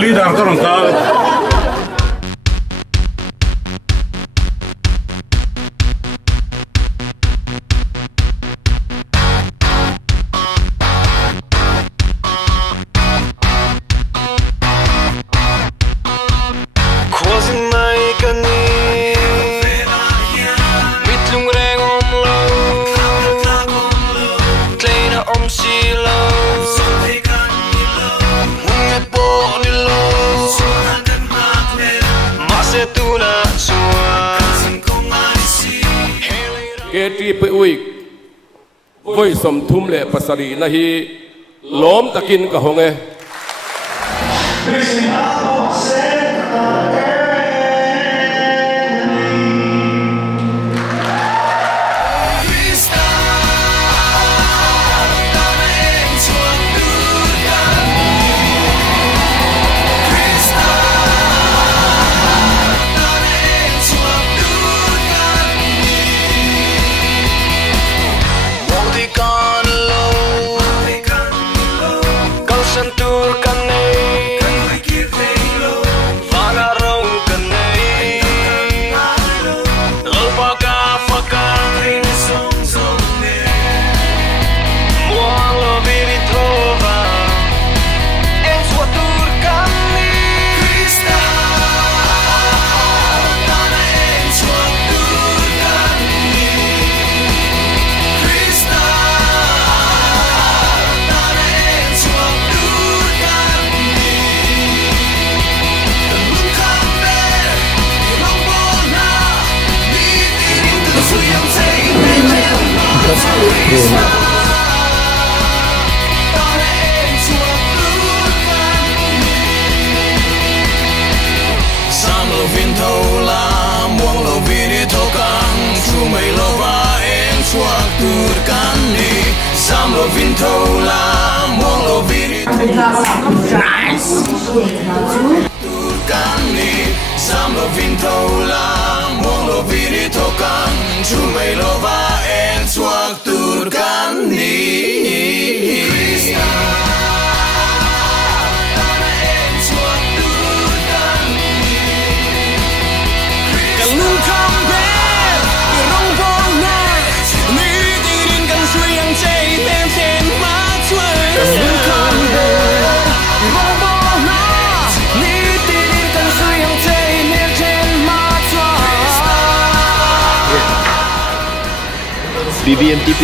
beli dah kan kau. Keti peui voi som thum le pasari na hi lom takin ka honge Nice. Samlo Vengthlang muang lo vini tokan chumei lo va en chuak turkan ni kalung kambe rong bong na ni tin kan sui yang chei ten ten ma chue kalung kambe rong bong na ni tin kan sui yang chei BBMTP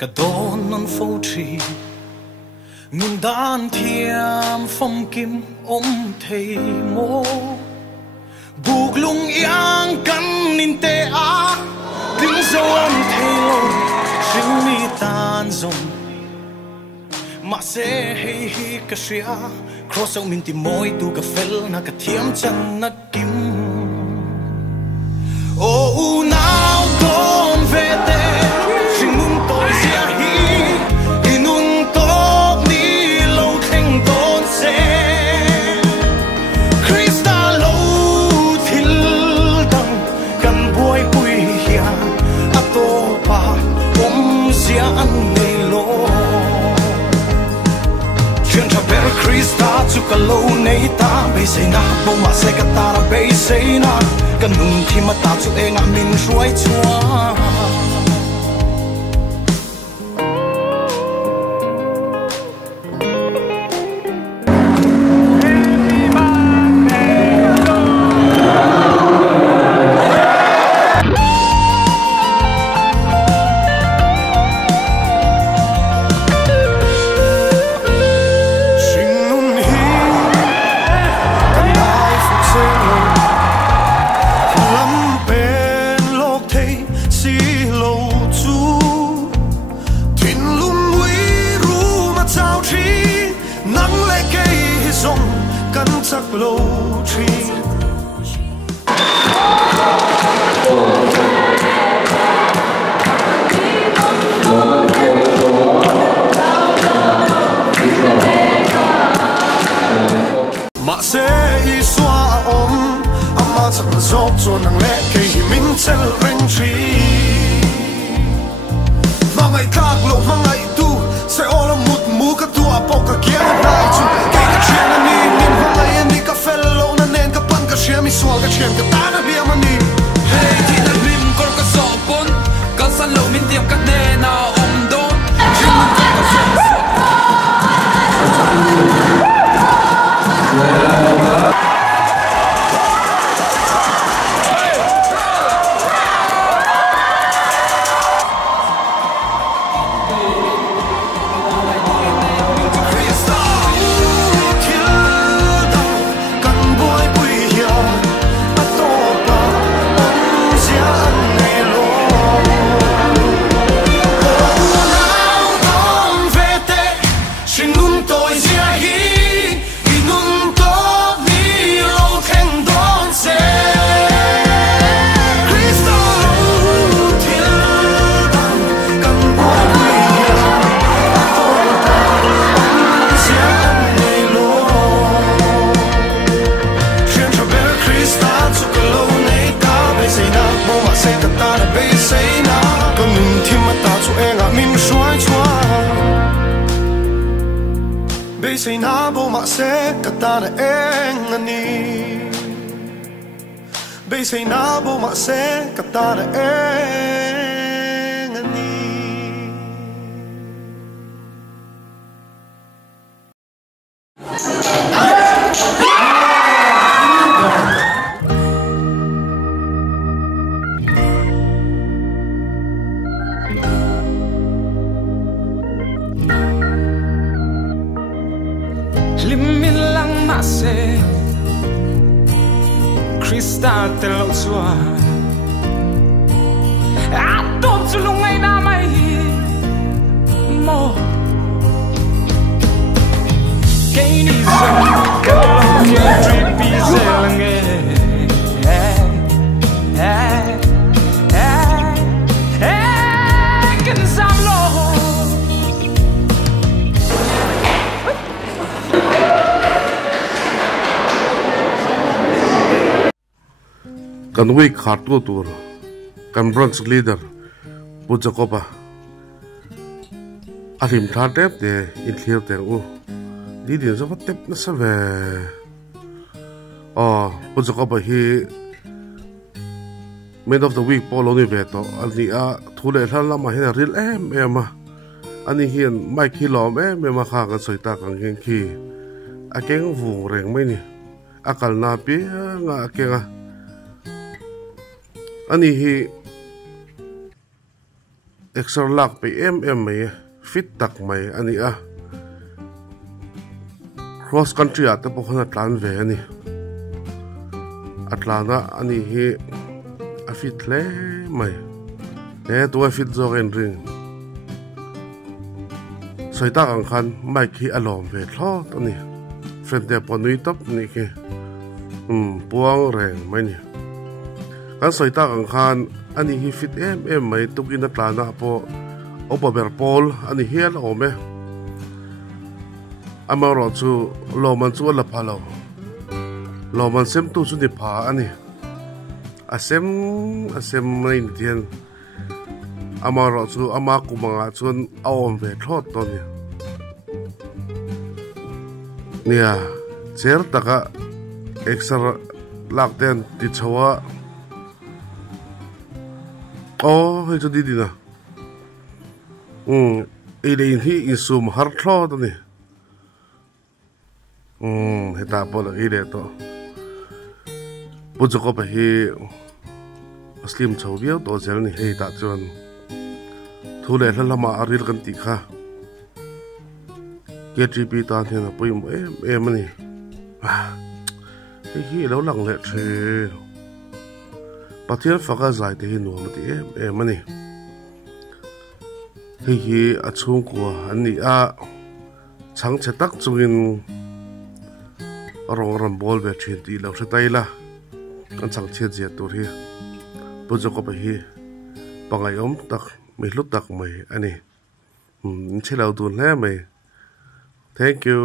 cả đón non phô trì nguồn đan thiam phong kim thầy mô buộc lung yang căn nín tê á tiếng dấu âm thầy lô sinh mi tan rồng mà sẽ hay hi cả xia cross ông min tìm môi tu cả phèl na cả thiam chân na kim ô nào con về tê xin muốn tôi sẽ hi inun tốt đi lâu thành tôn sẽ Krista lâu thil đằng gần buổi buổi hiền à tô pa sẽ ăn ngày lô chuyện cho bé Krista chúc cả lâu nay ta bây giờ na bông mà sẽ cả ta là bây giờ na cần nung khi mà ta chúc em mình suy chua Say na bo ma se kata na eng ani Bay say na bo ma se kata na eng ani Hlimthlang ma se Krista te lo chua a tom chu lungai na mai mo cái ni zong cái lo ye trip bi zelange can sam lo kan week hard to tour kan branch leader pujakopa Hlimthla tep de in clear te u di din zo tep na sa ve pujakopa hi mid of the week polo ni ve to ani a thule hlan lama hin ril em ani hian mai khilom em ma kha kan soita kan hen khi a keng vu reng mai ni akal na pi nga kenga ani hi extra lak pe mai fit tak mai ani a cross country at po khana tlan ve ani atlana ani hi a fit le mai to a fit zo ren ring soita ang khan mai khi alom ve thlot ani friend de ponui top ni ke puang reng mai ni kan soita kan khan ani hi fit em mai tukin atlana po obaber PAWL ani hian ome amaro chu loman chu la phalo loman sem tu chu ni pha ani asem nei tian amaro chu ama kumanga chun awom ve thot to nia cher taka extra lakten ti chawa hei chu di na ile in hi isum har thlo to ni heta pol ile to pujoko pa hi muslim chawbiao to zel ni hei ta chon thule hlalama aril kan ti kha KTP ta thena puim em ni hi lo lang le the pathian faka zai te hi no ma ti em ni hi achung ko ani a chang che tak chungin rong ram bol be thin ti lo se tai la kan chang che je tu hi pujoko pa hi pangai om tak mi lut tak mai ani che lo tu le mai thank you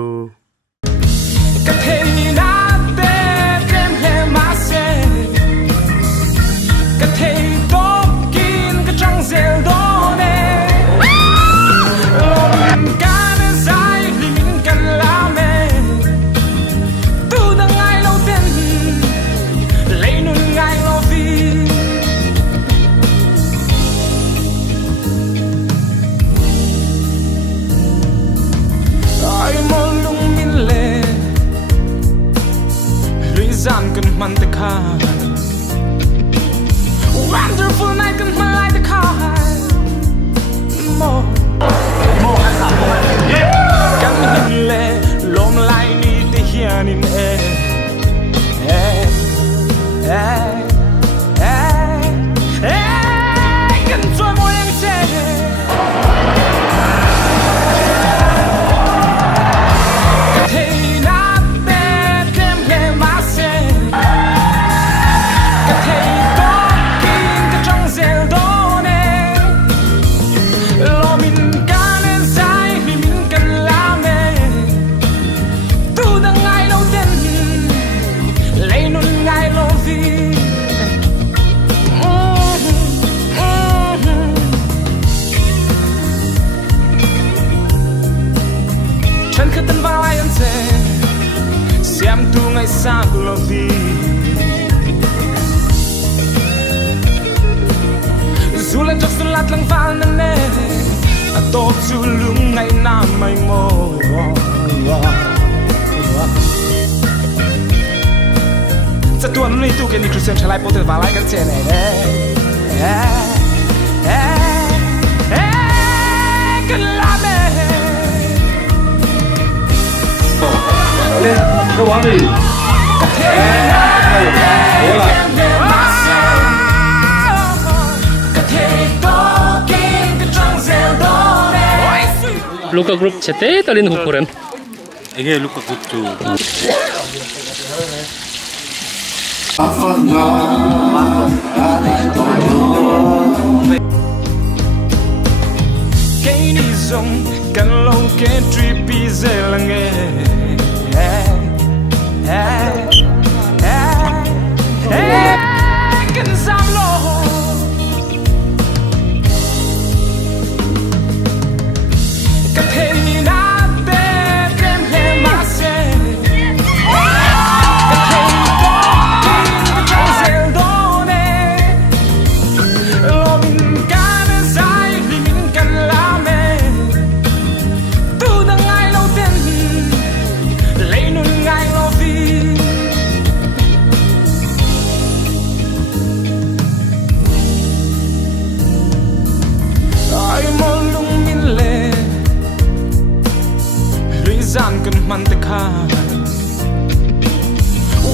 Can man the car wonderful night can man like the car more can le lom lai ni te hian in can try more yang che xem tu ngày xa lo đi dù lên trong sân lát lăng vang nè nè tô chu lung ngày nam mây mồจะตัวนู้นตู้กันนี่คริสเตียนชลายโปรเตอร์วาไลกันเจเน่กันลาเม这往里，好了。Luka group chete talin hupuren. Ege luka group tu. Kaini zong kan lo ke tripi zelange. Can some low Katina be kem he mase can man the car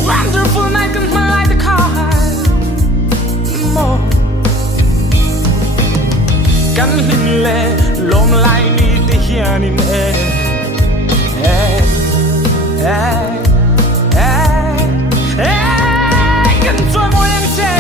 wonderful night can man like the car more can him le lom lai ni te hian in can try more yang che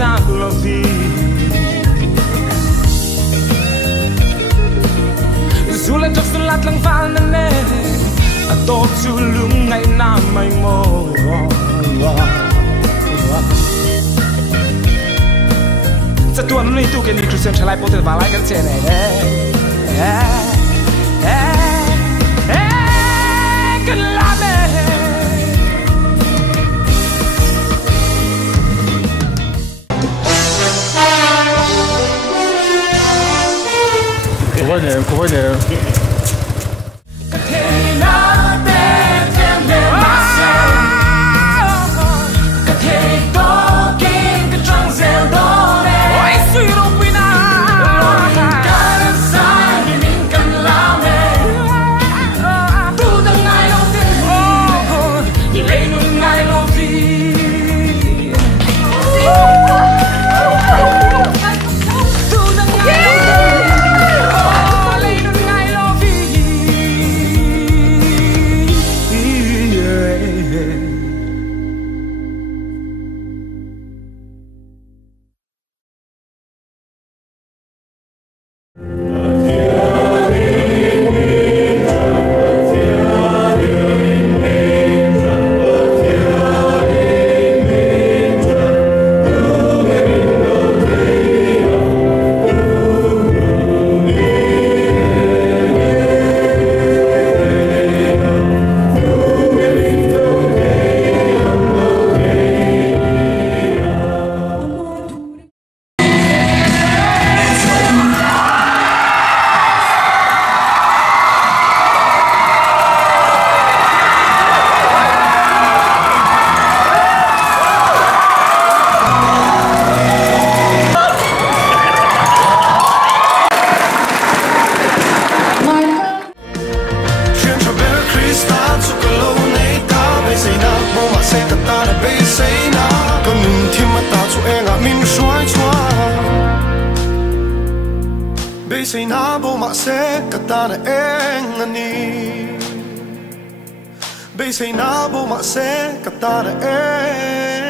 xa lo đi dù là chọc xuân lát lăng vàng nè nè tô chu lung ngày nam mây môจะตัวนู้นตู้กันนี่คริสเตียนชลายโปรเตวาไลกันเจเน่กันลาเม่Кувайне. Say na bo ma se katana eng ani Be say na bo ma se katana eng